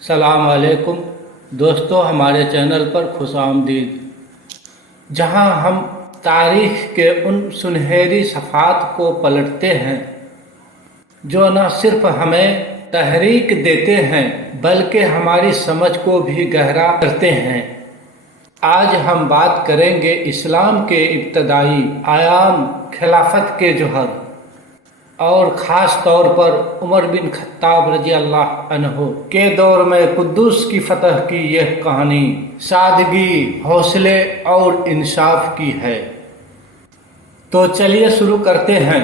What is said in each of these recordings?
السلام علیکم دوستو، ہمارے چینل پر خوش آمدید، جہاں ہم تاریخ کے ان سنہری صفحات کو پلٹتے ہیں جو نہ صرف ہمیں تحریک دیتے ہیں بلکہ ہماری سمجھ کو بھی گہرا کرتے ہیں۔ آج ہم بات کریں گے اسلام کے ابتدائی ایام، خلافت کے جوہر اور خاص طور پر عمر بن خطاب رضی اللہ عنہ کے دور میں قدس کی فتح کی یہ کہانی سادگی، حوصلے اور انصاف کی ہے۔ تو چلیے شروع کرتے ہیں۔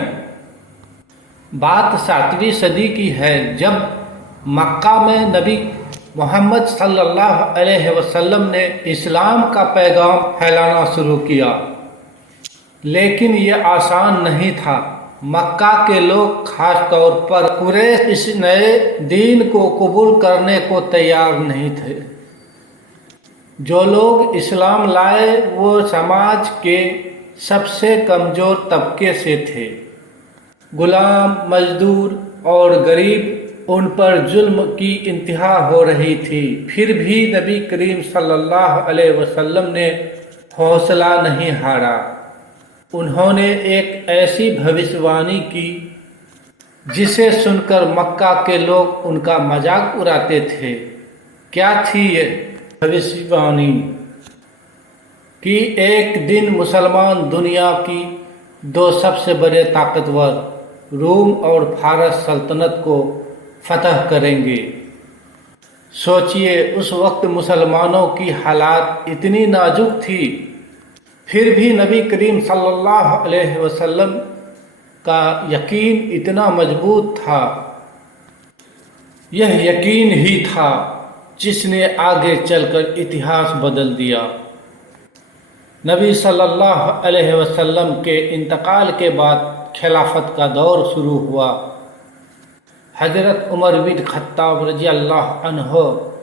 بات 7ویں صدی کی ہے، جب مکہ میں نبی محمد صلی اللہ علیہ وسلم نے اسلام کا پیغام پھیلانا شروع کیا، لیکن یہ آسان نہیں تھا۔ مکہ کے لوگ، خاص طور پر قریش، اس نئے دین کو قبول کرنے کو تیار نہیں تھے۔ جو لوگ اسلام لائے وہ سماج کے سب سے کمزور طبقے سے تھے۔ غلام، مزدور اور غریب، ان پر ظلم کی انتہا ہو رہی تھی۔ پھر بھی نبی کریم صلی اللہ علیہ وسلم نے حوصلہ نہیں ہارا۔ انہوں نے ایک ایسی بھوشوانی کی جسے سن کر مکہ کے لوگ ان کا مذاق اڑاتے تھے۔ کیا تھی یہ بھوشوانی؟ کہ ایک دن مسلمان دنیا کی دو سب سے بڑے طاقتور روم اور فارس سلطنت کو فتح کریں گے۔ سوچئے، اس وقت مسلمانوں کی حالات اتنی نازک تھی، پھر بھی نبی کریم صلی اللہ علیہ وسلم کا یقین اتنا مضبوط تھا۔ یہ یقین ہی تھا جس نے آگے چل کر اتہاس بدل دیا۔ نبی صلی اللہ علیہ وسلم کے انتقال کے بعد خلافت کا دور شروع ہوا۔ حضرت عمر بن خطاب رضی اللہ عنہ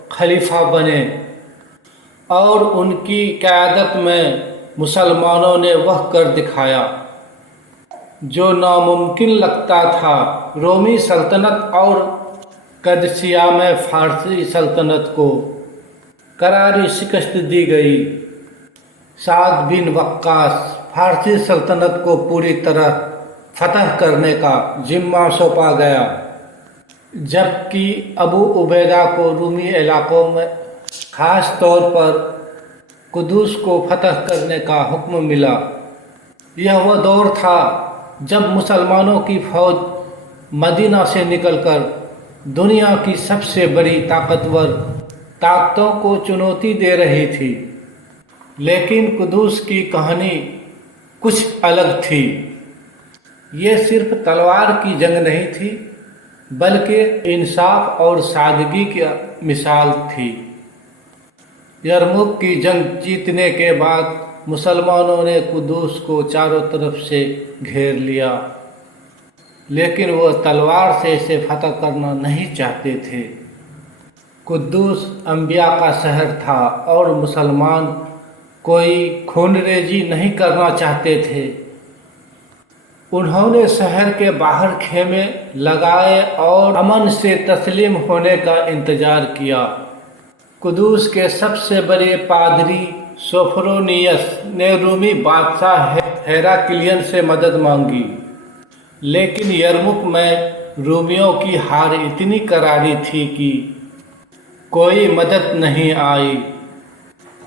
خلیفہ بنے اور ان کی قیادت میں مسلمانوں نے وہ کر دکھایا جو ناممکن لگتا تھا۔ رومی سلطنت اور قادسیہ میں فارسی سلطنت کو کراری شکست دی گئی۔ سعد بن وقاص فارسی سلطنت کو پوری طرح فتح کرنے کا ذمہ سونپا گیا، جبکہ ابو عبیدہ کو رومی علاقوں میں، خاص طور پر قدس کو فتح کرنے کا حکم ملا۔ یہ وہ دور تھا جب مسلمانوں کی فوج مدینہ سے نکل کر دنیا کی سب سے بڑی طاقتور طاقتوں کو چنوتی دے رہی تھی۔ لیکن قدس کی کہانی کچھ الگ تھی۔ یہ صرف تلوار کی جنگ نہیں تھی بلکہ انصاف اور سادگی کی مثال تھی۔ یرموک کی جنگ جیتنے کے بعد مسلمانوں نے قدس کو چاروں طرف سے گھیر لیا، لیکن وہ تلوار سے اسے فتح کرنا نہیں چاہتے تھے۔ قدس انبیاء کا شہر تھا اور مسلمان کوئی خون ریزی نہیں کرنا چاہتے تھے۔ انہوں نے شہر کے باہر خیمے لگائے اور امن سے تسلیم ہونے کا انتظار کیا۔ قدس کے سب سے بڑے پادری سوفرونیس نے رومی بادشاہ ہیراکلیون سے مدد مانگی، لیکن یرموک میں رومیوں کی ہار اتنی کراری تھی کہ کوئی مدد نہیں آئی۔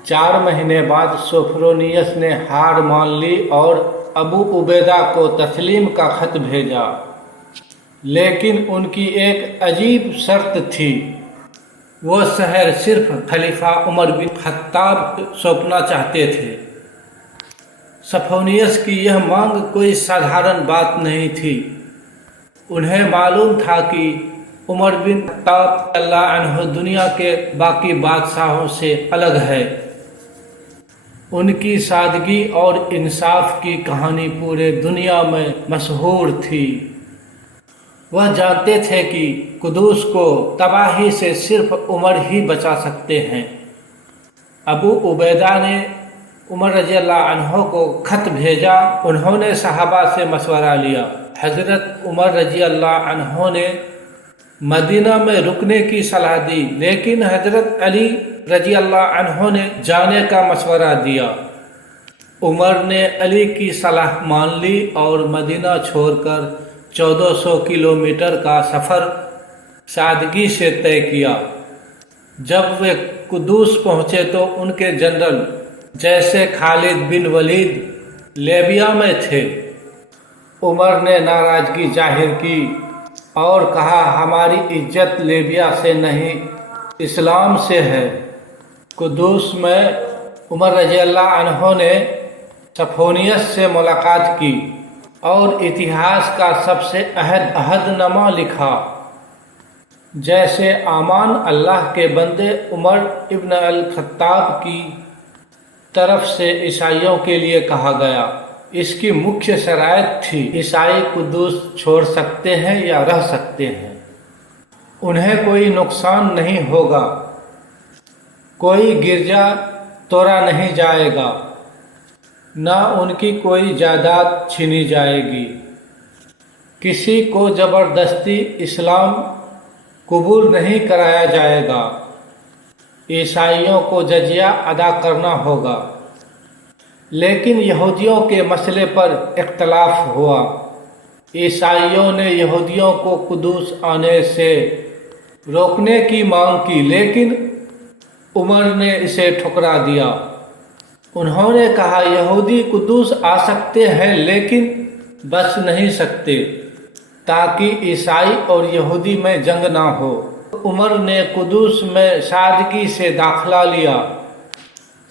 4 مہینے بعد سوفرونیس نے ہار مان لی اور ابو عبیدہ کو تسلیم کا خط بھیجا، لیکن ان کی ایک عجیب شرط تھی۔ وہ شہر صرف خلیفہ عمر بن خطاب سونپنا چاہتے تھے۔ سوفرونیس کی یہ مانگ کوئی سادھارن بات نہیں تھی۔ انہیں معلوم تھا کہ عمر بن خطاب اللہ عنہ دنیا کے باقی بادشاہوں سے الگ ہے۔ ان کی سادگی اور انصاف کی کہانی پورے دنیا میں مشہور تھی۔ وہ جانتے تھے کہ قدس کو تباہی سے صرف عمر ہی بچا سکتے ہیں۔ ابو عبیدہ نے عمر رضی اللہ عنہ کو خط بھیجا۔ انہوں نے صحابہ سے مشورہ لیا۔ حضرت عمر رضی اللہ عنہ نے मदीना में रुकने की सलाह दी, लेकिन हजरत अली रजी अल्लाह अन्हो ने जाने का मशवरा दिया। उमर ने अली की सलाह मान ली और मदीना छोड़कर 1400 किलोमीटर का सफ़र सादगी से तय किया। जब वे कुदूस पहुँचे तो उनके जनरल जैसे खालिद बिन वलीद लेबिया में थे। उमर ने नाराज़गी जाहिर की और कहा, हमारी इज्जत लेबिया से नहीं इस्लाम से है। कुदूस में उमर रज़ी अल्लाह अन्हो ने सफोनियस से मुलाकात की और इतिहास का सबसे अहदनामा लिखा। जैसे आमान अल्लाह के बंदे उमर इब्न अल खत्ताब की तरफ से ईसाइयों के लिए कहा गया। इसकी मुख्य शराइत थी, ईसाई कुदूस छोड़ सकते हैं या रह सकते हैं, उन्हें कोई नुकसान नहीं होगा, कोई गिरजा तोड़ा नहीं जाएगा, ना उनकी कोई जायदाद छीनी जाएगी, किसी को ज़बरदस्ती इस्लाम कबूल नहीं कराया जाएगा, ईसाइयों को जजिया अदा करना होगा। लेकिन यहूदियों के मसले पर इख्तलाफ हुआ। ईसाइयों ने यहूदियों को कुदूस आने से रोकने की मांग की, लेकिन उमर ने इसे ठुकरा दिया। उन्होंने कहा, यहूदी कुदूस आ सकते हैं लेकिन बच नहीं सकते, ताकि ईसाई और यहूदी में जंग ना हो। उमर ने कुदूस में सादगी से दाखिला लिया।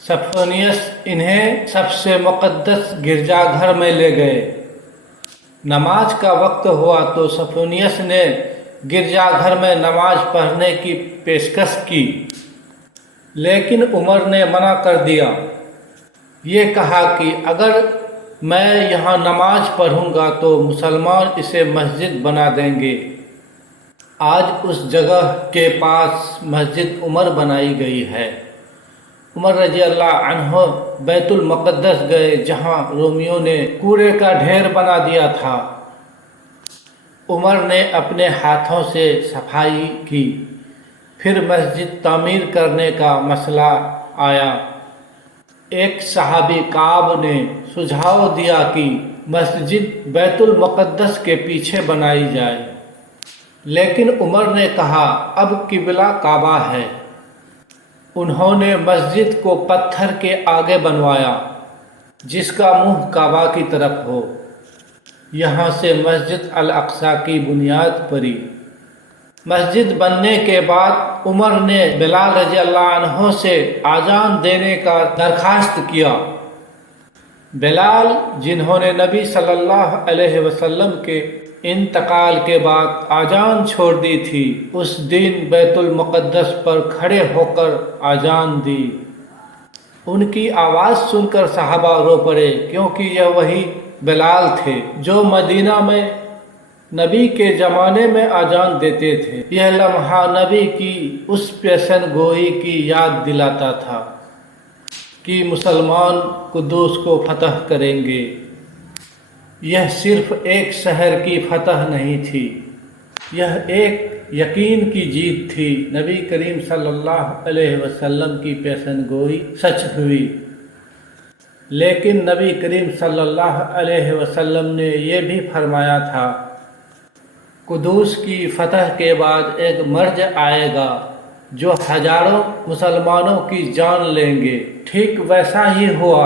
सफोनियस इन्हें सबसे मुक़द्दस गिरजाघर में ले गए। नमाज का वक्त हुआ तो सफोनियस ने गिरजाघर में नमाज पढ़ने की पेशकश की, लेकिन उमर ने मना कर दिया। ये कहा कि अगर मैं यहाँ नमाज पढ़ूँगा तो मुसलमान इसे मस्जिद बना देंगे। आज उस जगह के पास मस्जिद उमर बनाई गई है। उमर रजी अल्लाह अन्हो बैतुल मुक़द्दस गए, जहाँ रोमियों ने कूड़े का ढेर बना दिया था। उमर ने अपने हाथों से सफाई की। फिर मस्जिद तामीर करने का मसला आया। एक सहाबी काब ने सुझाव दिया कि मस्जिद बैतुल मुक़द्दस के पीछे बनाई जाए, लेकिन उमर ने कहा, अब किबला काबा है। उन्होंने मस्जिद को पत्थर के आगे बनवाया, जिसका मुंह काबा की तरफ हो। यहाँ से मस्जिद अल अक्सा की बुनियाद पड़ी। मस्जिद बनने के बाद उमर ने बिलाल रज़ी अल्लाह अन्हो से आज़ान देने का दरख्वास्त किया। बिलाल, जिन्होंने नबी सल्लल्लाहु अलैहि वसल्लम के इंतकाल के बाद आज़ान छोड़ दी थी, उस दिन बैतुल मुक़द्दस पर खड़े होकर आज़ान दी। उनकी आवाज़ सुनकर सहाबा रो पड़े, क्योंकि यह वही बिलाल थे जो मदीना में नबी के ज़माने में आज़ान देते थे। यह लम्हा नबी की उस पेशन गोई की याद दिलाता था कि मुसलमान कुदूस को फतह करेंगे। यह सिर्फ एक शहर की फतह नहीं थी, यह एक यकीन की जीत थी। नबी करीम सल्लल्लाहु अलैहि वसल्लम की पेशन गोई सच हुई। लेकिन नबी करीम सल्लल्लाहु अलैहि वसल्लम ने यह भी फरमाया था, कुदूस की फतह के बाद एक मर्ज आएगा जो हजारों मुसलमानों की जान लेंगे। ठीक वैसा ही हुआ।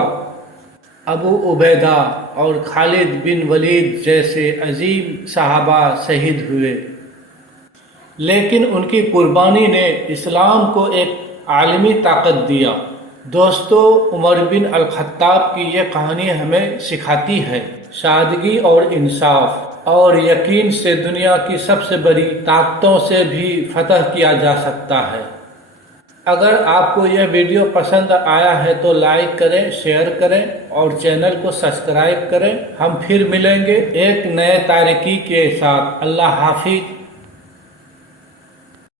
अबू उबैदा और खालिद बिन वलीद जैसे अजीम सहाबा शहीद हुए, लेकिन उनकी कुर्बानी ने इस्लाम को एक आलमी ताकत दिया। दोस्तों, उमर बिन अल खत्ताब की ये कहानी हमें सिखाती है सादगी और इंसाफ और यकीन से दुनिया की सबसे बड़ी ताकतों से भी फतह किया जा सकता है। अगर आपको यह वीडियो पसंद आया है तो लाइक करें, शेयर करें और चैनल को सब्सक्राइब करें। हम फिर मिलेंगे एक नए तारीखी के साथ। अल्लाह हाफिज।